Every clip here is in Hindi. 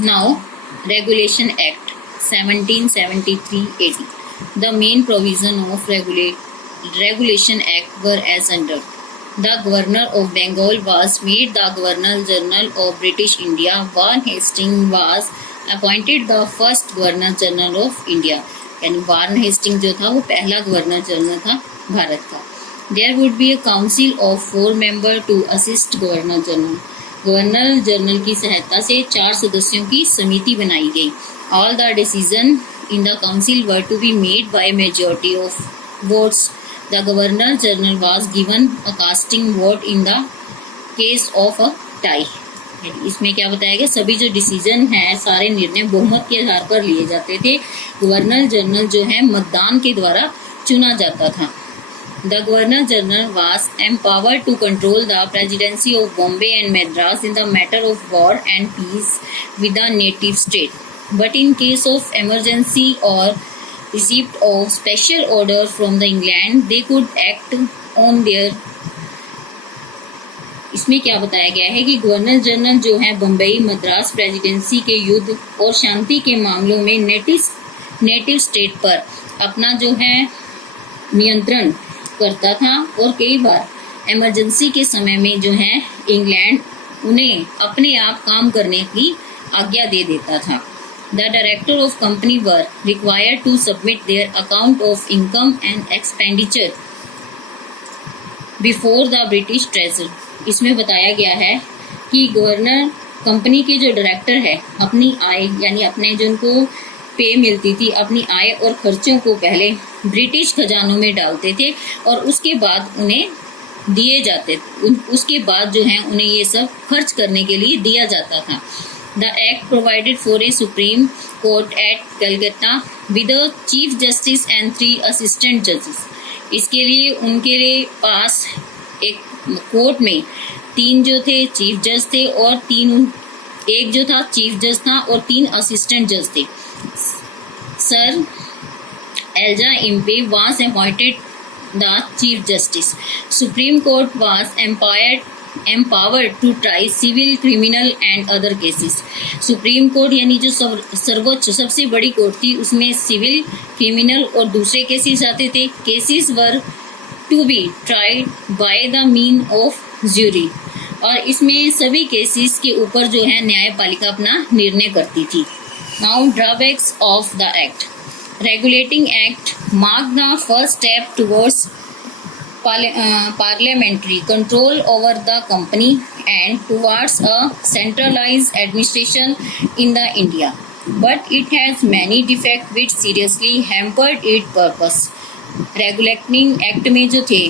Now, Regulation Act 1773 AD. The main provision of Regulation Act were as under. The Governor of Bengal was made the Governor General of British India. Warren Hastings was appointed the first Governor General of India. यानी वार्न हेस्टिंग जो था वो पहला गवर्नर जनरल था भारत का. There would be a council of 4 members to assist Governor General. Governor general की सहायता से 4 सदस्यों की समिति बनाई गई. All the decision in the council were to be made by majority of votes. The Governor General was given a casting vote in the case of a tie. इसमें क्या बताया गया, सभी जो डिसीजन है सारे निर्णय बहुमत के आधार पर लिए जाते थे. गवर्नर जनरल जो है मतदान के द्वारा चुना जाता था. The governor general was empowered to control the presidency of Bombay and Madras in the matter of war and peace with the native state, but in case of emergency or receipt of special order from the England they could act on there. इसमें क्या बताया गया है कि गवर्नर जनरल जो है बम्बई मद्रास प्रेसिडेंसी के युद्ध और शांति के मामलों में नेटिव स्टेट पर अपना जो है नियंत्रण करता था और कई बार इमरजेंसी के समय में जो है इंग्लैंड उन्हें अपने आप काम करने की आज्ञा दे देता था. The director of company were required to submit their account of income and expenditure before the British treasury. इसमें बताया गया है कि गवर्नर कंपनी के जो डायरेक्टर है अपनी आय यानी अपने जिनको पे मिलती थी अपनी आय और खर्चों को पहले ब्रिटिश खजानों में डालते थे और उसके बाद उन्हें दिए जाते, उसके बाद जो है उन्हें ये सब खर्च करने के लिए दिया जाता था. The act provided for a supreme court at Calcutta with a chief justice and 3 assistant जजेस. इसके लिए उनके लिए पास एक कोर्ट में 3 जो थे चीफ जज थे और एक जो था चीफ जज था और 3 असिस्टेंट जज थे. Sir Elijah Impey was appointed the chief justice. Supreme court was empowered to try civil, criminal and other cases. Supreme court यानी जो सर्वोच्च सबसे बड़ी कोर्ट थी उसमें सिविल, क्रिमिनल और दूसरे केसेस आते थे. Cases were to be tried by the mean of jury और इसमें सभी केसेस के ऊपर जो है न्यायपालिका अपना निर्णय करती थी. Now drawbacks of the act. Regulating act mark the first step towards parliamentary control over the company and towards a centralized administration in the India, but it has many defects which seriously hampered its purpose. Regulating Act में जो थे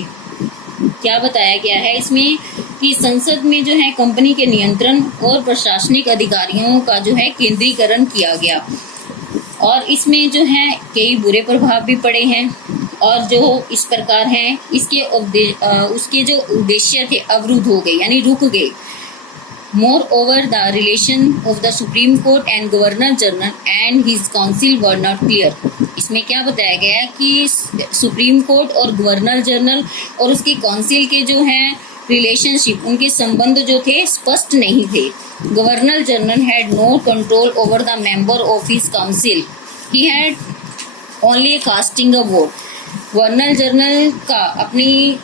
क्या बताया गया है इसमें कि संसद में जो है कंपनी के नियंत्रण और प्रशासनिक अधिकारियों का जो है केंद्रीकरण किया गया और इसमें जो है कई बुरे प्रभाव भी पड़े हैं और जो इस प्रकार है उसके जो उद्देश्य थे अवरुद्ध हो गए यानी रुक गए. More over the relation of the supreme court and governor general and his council were not clear. इसमें क्या बताया गया है कि सुप्रीम कोर्ट और गवर्नर जनरल और उसके काउंसिल के जो हैं रिलेशनशिप उनके संबंध जो थे स्पष्ट नहीं थे. Governor general had no control over the member of his council. He had only casting a vote. Governor general का अपनी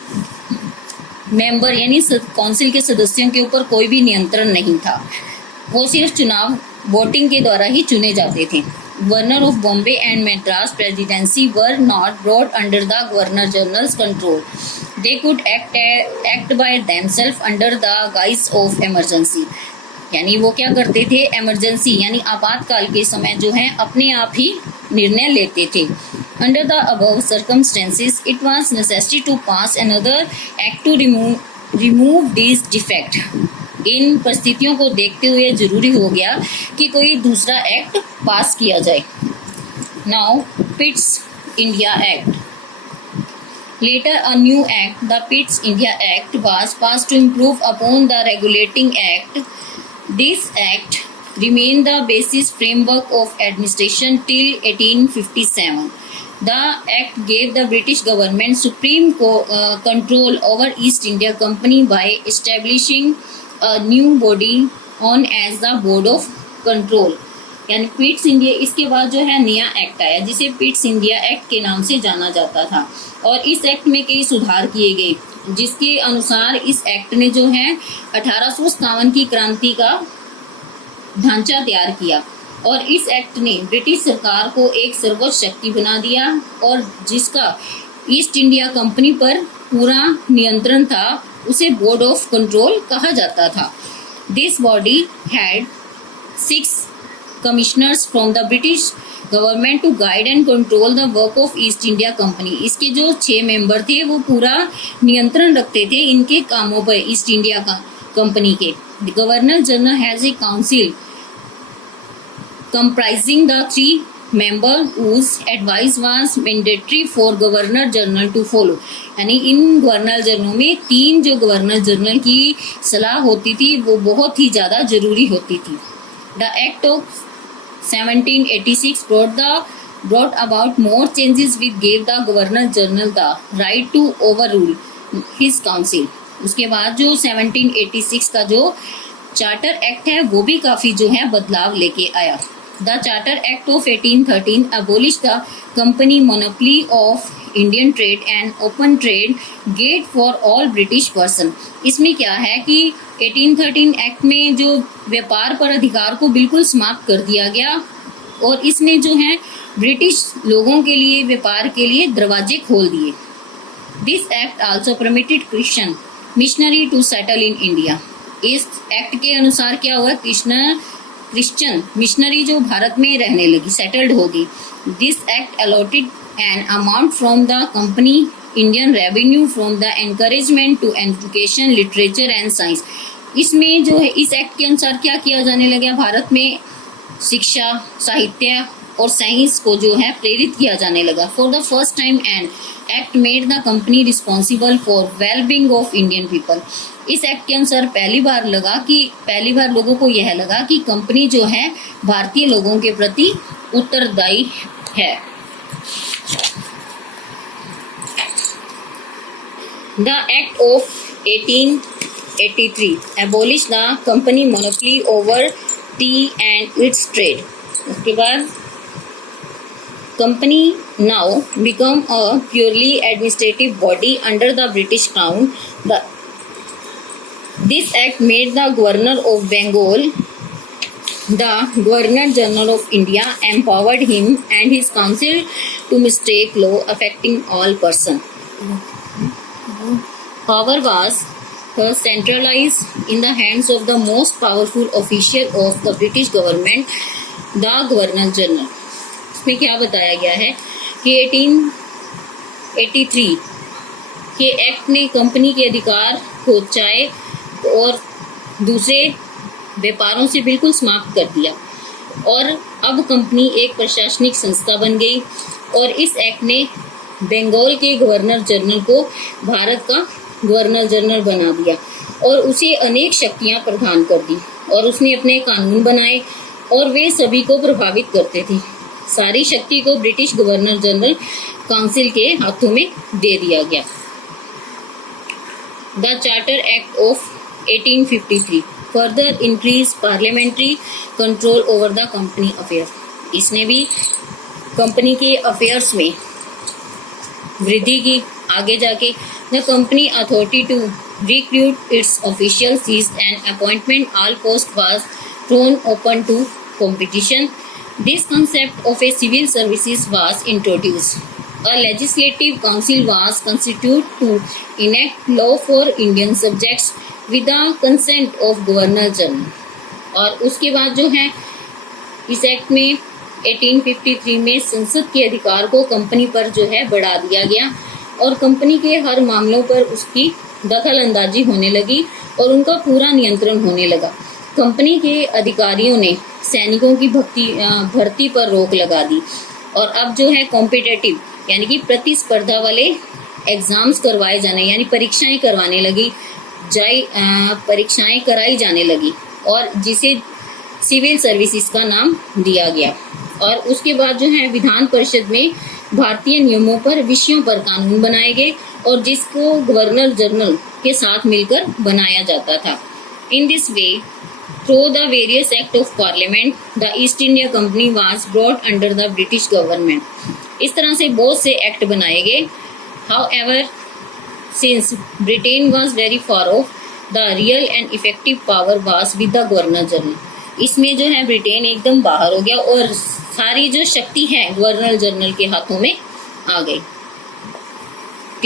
मेंबर यानी काउंसिल के सदस्यों के ऊपर कोई भी नियंत्रण नहीं था. वो सिर्फ चुनाव वोटिंग के द्वारा ही चुने जाते थे. Governor of Bombay and Madras presidency were not brought under the governor general's control. They could act by themselves under the guise of emergency. यानी वो क्या करते थे इमरजेंसी यानी आपातकाल के समय जो है अपने आप ही निर्णय लेते थे. Under the above circumstances, it was necessary to pass another act to remove these defects. इन परिस्थितियों को देखते हुए जरूरी हो गया कि कोई दूसरा एक्ट पास किया जाए. Now, Pitt's India Act. Later, a new act, the Pitt's India Act, was passed to improve upon the regulating act. This act remained the basis framework of administration till 1857. The act gave the British government supreme control over East India Company by establishing a new body known as the Board of control यानी पिट्स इंडिया, इसके बाद जो है नया एक्ट आया जिसे पिट्स इंडिया एक्ट के नाम से जाना जाता था। और इस एक्ट में कई सुधार किए गए जिसके अनुसार इस एक्ट ने जो है 1857 की क्रांति का ढांचा तैयार किया और इस एक्ट ने ब्रिटिश सरकार को एक सर्वोच्च शक्ति बना दिया और जिसका ईस्ट इंडिया कंपनी पर पूरा नियंत्रण था उसे बोर्ड ऑफ कंट्रोल कहा जाता था। This body had 6 commissioners from the British government to guide and control the work of East India company. इसके जो 6 मेंबर थे वो पूरा नियंत्रण रखते थे इनके कामों पर ईस्ट इंडिया कंपनी के। Governor general has a council comprising the 3 members whose advice was mandatory for governor general to follow। यानी इन गवर्नर जनरल में 3 जो गवर्नर जनरल की सलाह होती थी वो बहुत ही ज्यादा जरूरी होती थी। The Act of 1786 brought about more changes which gave the governor general the right to overrule his council। उसके बाद जो 1786 का जो चार्टर एक्ट है वो भी काफी जो है बदलाव लेके आया। The Charter Act of 1813 abolished the company monopoly of Indian trade and open trade gate for all British person। इसमें क्या है कि 1813 एक्ट में जो व्यापार पर अधिकार को बिल्कुल समाप्त कर दिया गया और इसमें जो है ब्रिटिश लोगों के लिए व्यापार के लिए दरवाजे खोल दिए। This act also permitted Christian missionary to settle in India। इस एक्ट के अनुसार क्या हुआ, क्रिश्चियन मिशनरी जो भारत में रहने लगी, सेटल्ड होगी। This act allotted an amount from the company Indian revenue from the encouragement to education literature and science. इसमें जो है इस एक्ट के अनुसार क्या किया जाने लगा, भारत में शिक्षा, साहित्य और साइंस को जो है प्रेरित किया जाने लगा। For the first time an act made the company responsible for wellbeing of Indian people. इस एक्ट के अनुसार पहली बार लोगों को यह लगा कि कंपनी जो है भारतीय लोगों के प्रति उत्तरदायी है। The act of 1883 abolished the company monopoly over tea and its trade। उसके बाद company now become a purely administrative body under the British Crown। This act made the Governor of Bengal the Governor General of India, empowered him and his council to make law affecting all persons। Power was centralized in the hands of the most powerful official of the British government, the Governor General। इसमें क्या बताया गया है कि 1883 के एक्ट ने कंपनी के अधिकार को चाहे और दूसरे व्यापारों से बिल्कुल समाप्त कर दिया और अब कंपनी एक प्रशासनिक संस्था बन गई और इस एक्ट ने बंगाल के गवर्नर जनरल को भारत का गवर्नर जनरल बना दिया और उसे अनेक शक्तियां प्रदान कर दी और उसने अपने कानून बनाए और वे सभी को प्रभावित करते थे। सारी शक्ति को ब्रिटिश गवर्नर जनरल काउंसिल के हाथों में दे दिया गया। The charter act of 1853 further increase parliamentary control over the company affair. इसने भी कंपनी के अफेयर्स में वृद्धि की। आगे जाके the company authority to recruit its officials and appointment all post was thrown open to competition। This concept of a civil services was introduced। A legislative council was constituted to enact law for Indian subjects with the consent of Governor General। और उसके बाद जो है इस एक्ट में 1853 में संसद के अधिकार को कंपनी पर जो है बढ़ा दिया गया और कंपनी के हर मामलों पर उसकी दखल अंदाजी होने लगी और उनका पूरा नियंत्रण होने लगा। कंपनी के अधिकारियों ने सैनिकों की भर्ती पर रोक लगा दी और अब जो है कॉम्पिटेटिव यानी कि प्रतिस्पर्धा वाले एग्जाम्स करवाए जाने यानी परीक्षाएं करवाने लगी, परीक्षाएं कराई जाने लगी और जिसे सिविल सर्विसेज का नाम दिया गया। और उसके बाद जो है विधान परिषद में भारतीय नियमों पर विषयों पर कानून बनाए गए और जिसको गवर्नर जनरल के साथ मिलकर बनाया जाता था। In this way Through the various Act of Parliament, the East India Company was brought under the British government. इस तरह से बहुत से एक्ट बनाए गए. However, since Britain was very far off, the real and effective power was with the Governor General. इसमें जो है ब्रिटेन एकदम बाहर हो गया और सारी जो शक्ति है गवर्नर जनरल के हाथों में आ गई.